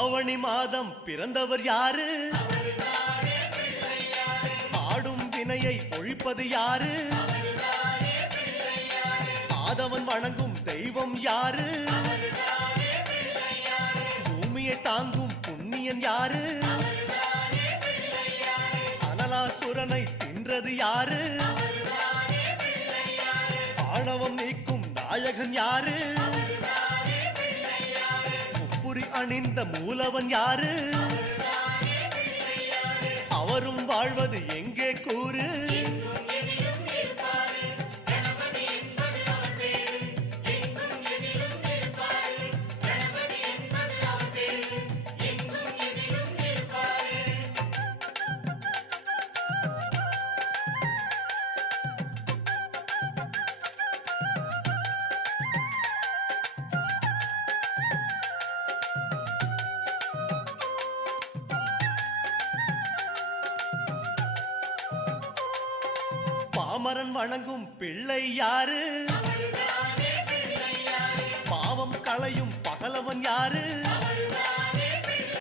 ஆவணி மாதம் பிறந்தவர் யாரு? ஆடும் வினையை ஒழிப்பது யாரு? ஆதவன் வணங்கும் தெய்வம் யாரு? பூமியை தாங்கும் புண்ணியன் யாரு? அனலாசுரனை தின்றது யாரு? ஆணவம் நீக்கும் நாயகன் யாரு? முப்புரி அணிந்த மூலவன் யாரு? அவரும் வாழ்வது எங்கே கூறு? பாமரன் வணங்கும் பிள்ளை யாரு? பாவம் களையும் பகலவன் யாரு?